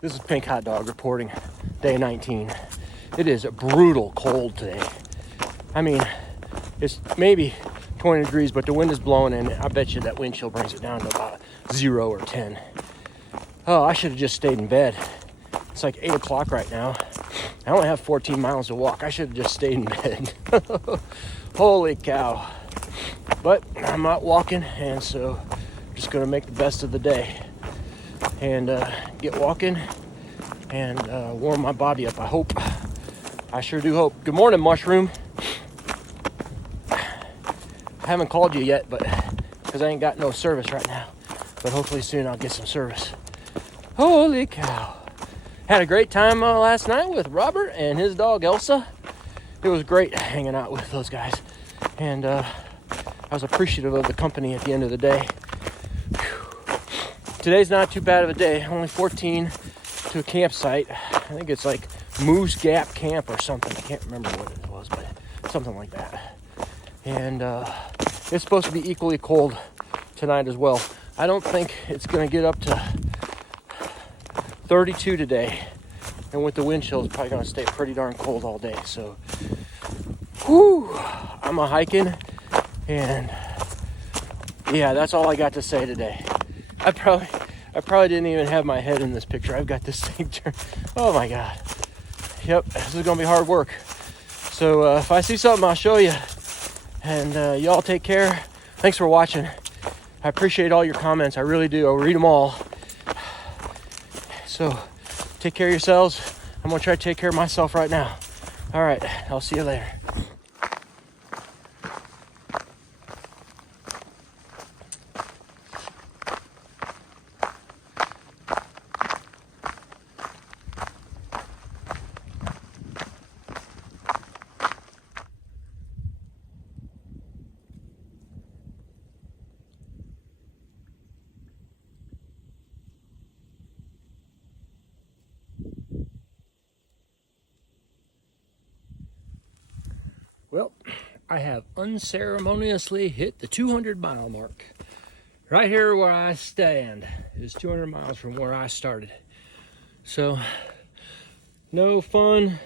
This is Pink Hot Dog reporting day 19. It is brutal cold today. I mean, it's maybe 20 degrees, but the wind is blowing, and I bet you that wind chill brings it down to about 0 or 10. Oh, I should have just stayed in bed. It's like 8 o'clock right now. I only have 14 miles to walk. I should have just stayed in bed. Holy cow. But I'm out walking, and so I'm just going to make the best of the day and get walking and warm my body up. I hope. I sure do hope. Good morning, Mushroom. I haven't called you yet, but because I ain't got no service right now. But hopefully soon I'll get some service. Holy cow. Had a great time last night with Robert and his dog Elsa. It was great hanging out with those guys. And I was appreciative of the company at the end of the day. Whew. Today's not too bad of a day. Only 14 to a campsite. I think it's like Moose Gap Camp or something. I can't remember what it was, but something like that. And it's supposed to be equally cold tonight as well. I don't think it's going to get up to 32 today. And with the wind chill, it's probably going to stay pretty darn cold all day. So, whew, I'm hiking. And yeah, that's all I got to say today. I probably didn't even have my head in this picture. I've got this thing turned. Oh my God. Yep, this is gonna be hard work. So if I see something, I'll show you. And y'all take care. Thanks for watching. I appreciate all your comments. I really do. I'll read them all. So take care of yourselves. I'm gonna try to take care of myself right now. All right, I'll see you later. Well, I have unceremoniously hit the 200-mile mark. Right here where I stand is 200 miles from where I started. So, no fun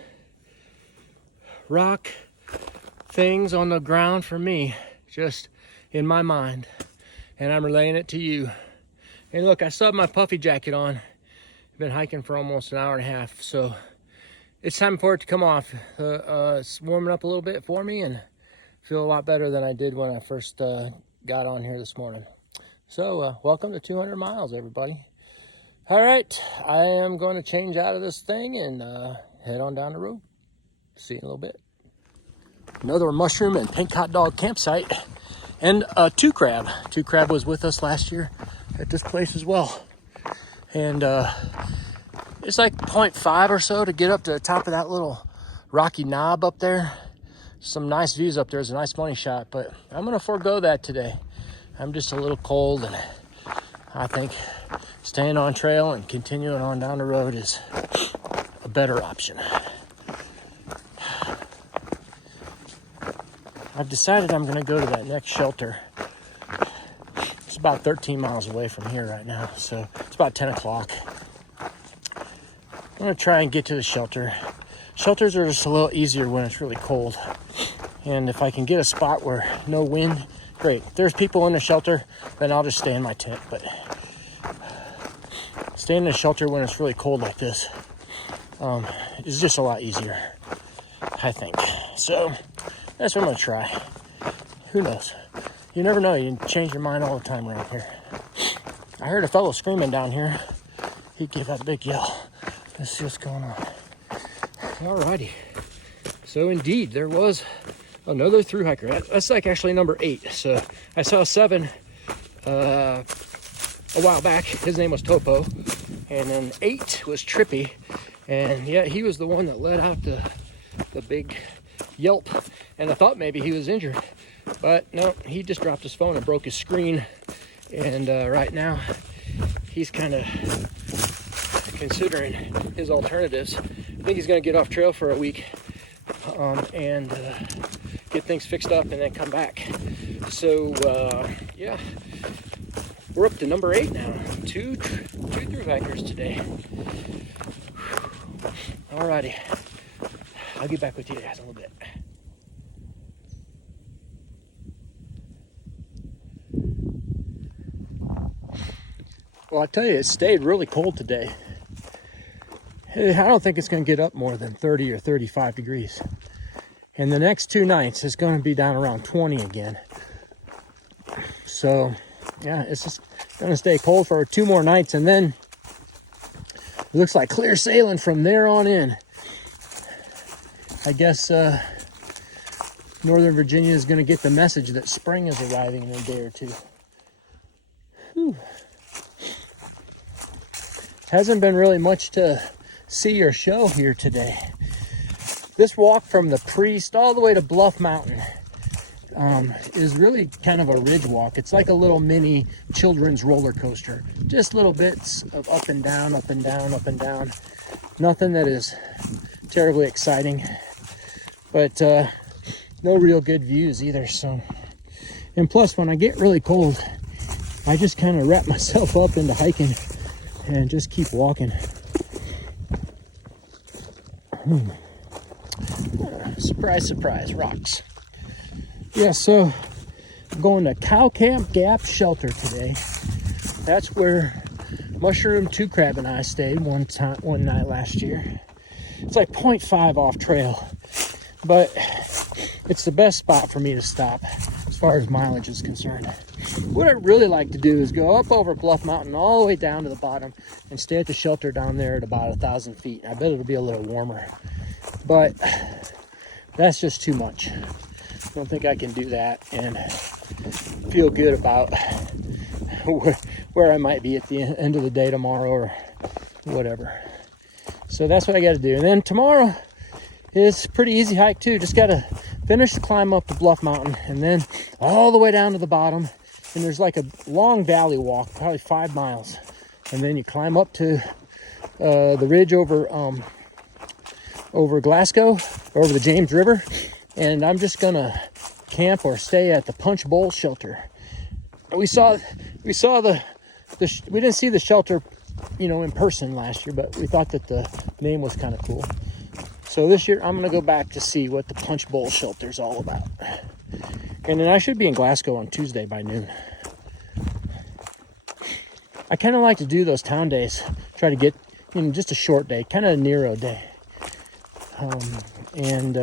rock things on the ground for me, just in my mind. And I'm relaying it to you. And look, I still have my puffy jacket on. I've been hiking for almost an hour and a half, so it's time for it to come off. It's warming up a little bit for me and feel a lot better than I did when I first got on here this morning. So welcome to 200 miles, everybody. All right, I am going to change out of this thing and head on down the road. See you in a little bit. Another Mushroom and Pink Hot Dog campsite, and Two Crab. Two Crab was with us last year at this place as well. And it's like 0.5 or so to get up to the top of that little rocky knob up there. Some nice views up there. It's a nice money shot, but I'm going to forego that today. I'm just a little cold, and I think staying on trail and continuing on down the road is a better option. I've decided I'm going to go to that next shelter. It's about 13 miles away from here right now, so it's about 10 o'clock. I'm going to try and get to the shelter. Shelters are just a little easier when it's really cold. And if I can get a spot where no wind, great. If there's people in the shelter, then I'll just stay in my tent. But staying in a shelter when it's really cold like this is just a lot easier, I think. So that's what I'm going to try. Who knows? You never know. You can change your mind all the time around here. I heard a fellow screaming down here. He gave that big yell. Let's see what's going on. Alrighty. So indeed, there was another thru hiker. That's like actually number 8. So I saw 7 a while back. His name was Topo. And then 8 was Trippy. And yeah, he was the one that let out the big yelp. And I thought maybe he was injured. But no, he just dropped his phone and broke his screen. And right now, he's kind of considering his alternatives. I think he's going to get off trail for a week and get things fixed up and then come back. So yeah, We're up to number 8 now. Two through hikers today. Alrighty. I'll get back with you guys in a little bit. Well, I tell you, it stayed really cold today. I don't think it's going to get up more than 30 or 35 degrees. And the next 2 nights, it's going to be down around 20 again. So, yeah, it's just going to stay cold for 2 more nights. And then it looks like clear sailing from there on in. I guess Northern Virginia is going to get the message that spring is arriving in a day or 2. Whew. Hasn't been really much to see or show here today. This walk from the Priest all the way to Bluff Mountain is really kind of a ridge walk. It's like a little mini children's roller coaster. Just little bits of up and down, up and down, up and down. Nothing that is terribly exciting, but no real good views either. So, and plus when I get really cold, I just kind of wrap myself up into hiking and just keep walking. Surprise, surprise, rocks. Yeah, so I'm going to Cow Camp Gap Shelter today. That's where Mushroom 2 Crab and I stayed one night last year. It's like 0.5 off trail, but it's the best spot for me to stop as far as mileage is concerned. What I'd really like to do is go up over Bluff Mountain all the way down to the bottom and stay at the shelter down there at about 1,000 feet. I bet it'll be a little warmer, but that's just too much. I don't think I can do that and feel good about where I might be at the end of the day tomorrow or whatever. So that's what I got to do. And then tomorrow is a pretty easy hike too. Just got to finish the climb up the Bluff Mountain and then all the way down to the bottom. And there's like a long valley walk, probably 5 miles. And then you climb up to the ridge over Glasgow, over the James River. And I'm just gonna camp or stay at the Punch Bowl shelter. We didn't see the shelter, in person last year, but we thought that the name was kind of cool. So this year I'm gonna go back to see what the Punch Bowl shelter is all about. And then I should be in Glasgow on Tuesday by noon. I kind of like to do those town days, try to get, just a short day, kind of a Nero day. And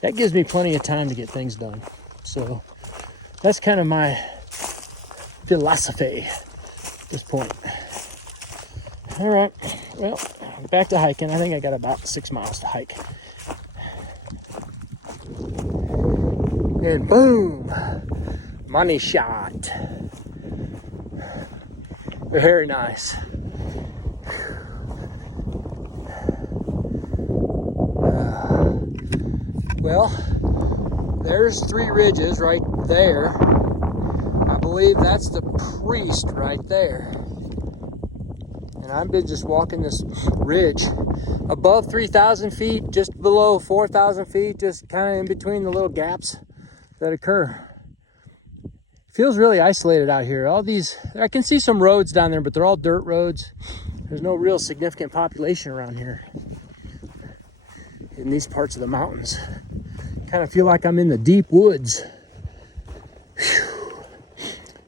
that gives me plenty of time to get things done. So that's kind of my philosophy at this point. All right, well, back to hiking. I think I got about 6 miles to hike. And boom, money shot. Very nice. Well, there's 3 ridges right there. I believe that's the Priest right there. And I've been just walking this ridge above 3,000 feet, just below 4,000 feet, just kind of in between the little gaps that occur. Feels really isolated out here. All these, I can see some roads down there, but they're all dirt roads. There's no real significant population around here in these parts of the mountains. Kind of feel like I'm in the deep woods. Whew.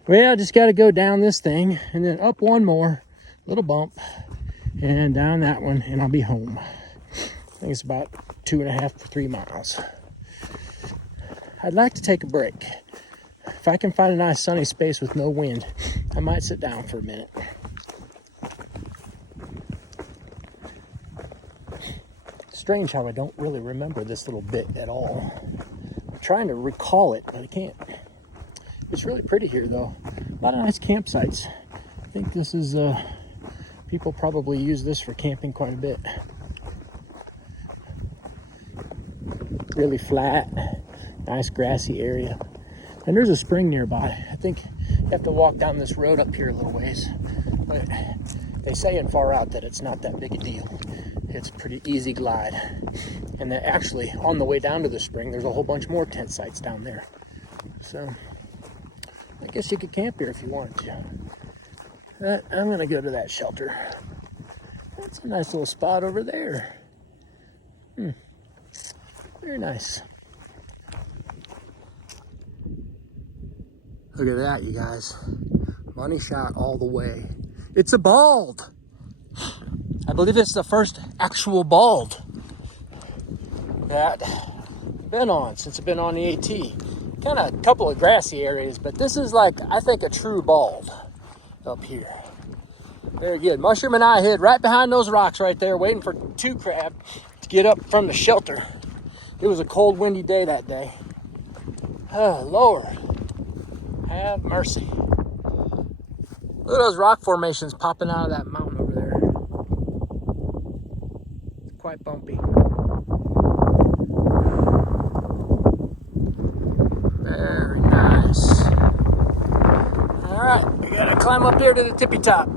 Well, I just got to go down this thing and then up one more little bump and down that one, and I'll be home. I think it's about 2.5 to 3 miles. I'd like to take a break. If I can find a nice sunny space with no wind, I might sit down for a minute. Strange how I don't really remember this little bit at all. I'm trying to recall it, but I can't. It's really pretty here though. A lot of nice campsites. I think this is, people probably use this for camping quite a bit. Really flat, nice grassy area. And there's a spring nearby. I think you have to walk down this road up here a little ways. But they say in Far Out that it's not that big a deal. It's a pretty easy glide. And that actually, on the way down to the spring, there's a whole bunch more tent sites down there. So, I guess you could camp here if you wanted to. I'm gonna go to that shelter. That's a nice little spot over there. Very nice. Look at that, you guys. Money shot all the way. It's a bald. I believe it's the first actual bald that I've been on since I've been on the AT. Kind of a couple of grassy areas, but this is like, I think, a true bald up here. Very good. Mushroom and I hid right behind those rocks right there, waiting for two crab to get up from the shelter. It was a cold, windy day that day. Oh, Lord. Have mercy. Look at those rock formations popping out of that mountain over there. It's quite bumpy. Very nice. All right, we gotta climb up there to the tippy top.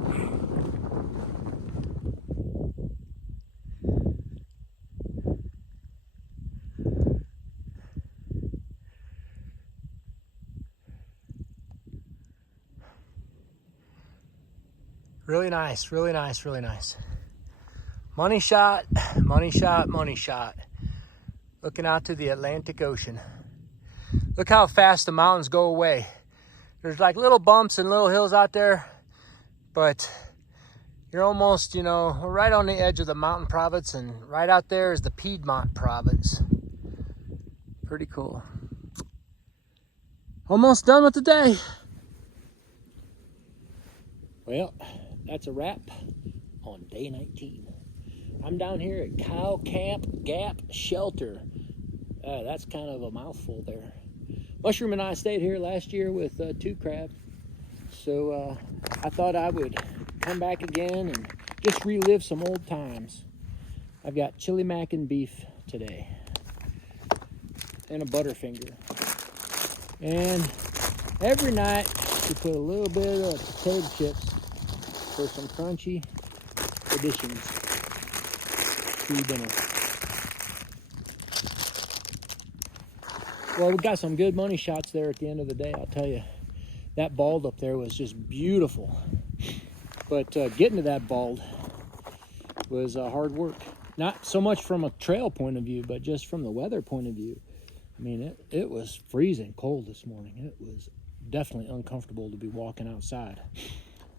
Really nice, really nice, really nice. Money shot, money shot, money shot. Looking out to the Atlantic Ocean. Look how fast the mountains go away. There's like little bumps and little hills out there, but you're almost, you know, right on the edge of the mountain province, and right out there is the Piedmont province. Pretty cool. Almost done with the day. Well, that's a wrap on day 19. I'm down here at Cow Camp Gap Shelter. That's kind of a mouthful there. Mushroom and I stayed here last year with two crab. So I thought I would come back again and just relive some old times. I've got chili mac and beef today. And a Butterfinger. And every night we put a little bit of potato chips for some crunchy additions to dinner. Well, we got some good money shots there at the end of the day, I'll tell you. That bald up there was just beautiful. But getting to that bald was hard work. Not so much from a trail point of view, but just from the weather point of view. I mean, it was freezing cold this morning. It was definitely uncomfortable to be walking outside.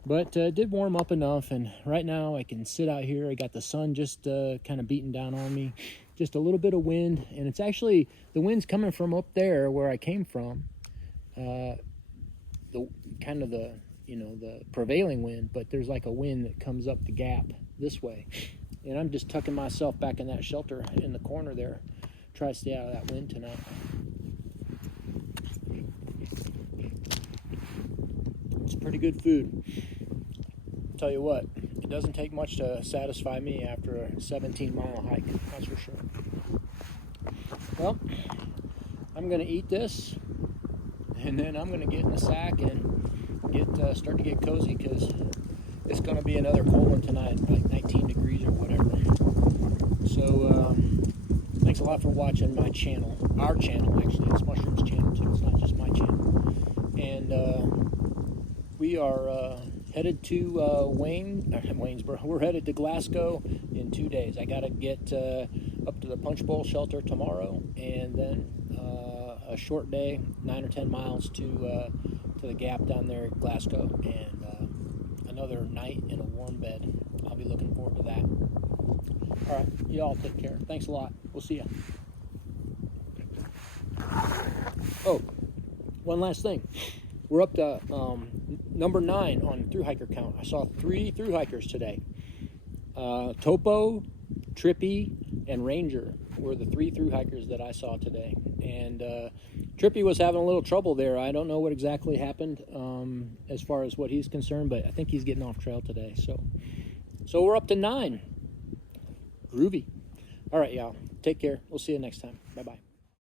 But it did warm up enough, and right now I can sit out here. I got the sun just kind of beating down on me. Just a little bit of wind, and it's actually, the wind's coming from up there where I came from. The prevailing wind, but there's like a wind that comes up the gap this way. And I'm just tucking myself back in that shelter in the corner there. Try to stay out of that wind tonight. It's pretty good food. Tell you what, it doesn't take much to satisfy me after a 17-mile hike, that's for sure. Well, I'm gonna eat this, and then I'm gonna get in the sack and start to get cozy, because it's gonna be another cold one tonight, like 19 degrees or whatever. So thanks a lot for watching my channel, our channel actually. It's Mushroom's channel too, it's not just my channel. And we are headed to Waynesboro. We're headed to Glasgow in 2 days. I gotta get up to the Punch Bowl shelter tomorrow, and then a short day, 9 or 10 miles to the gap down there at Glasgow, and another night in a warm bed. I'll be looking forward to that. All right, y'all take care. Thanks a lot. We'll see ya. Oh, one last thing. We're up to number 9 on Thruhiker count. I saw 3 Thruhikers today. Topo, Trippy, and Ranger were the 3 Thruhikers that I saw today. And Trippy was having a little trouble there. I don't know what exactly happened as far as what he's concerned, but I think he's getting off trail today. So we're up to 9. Groovy. All right, y'all. Take care. We'll see you next time. Bye-bye.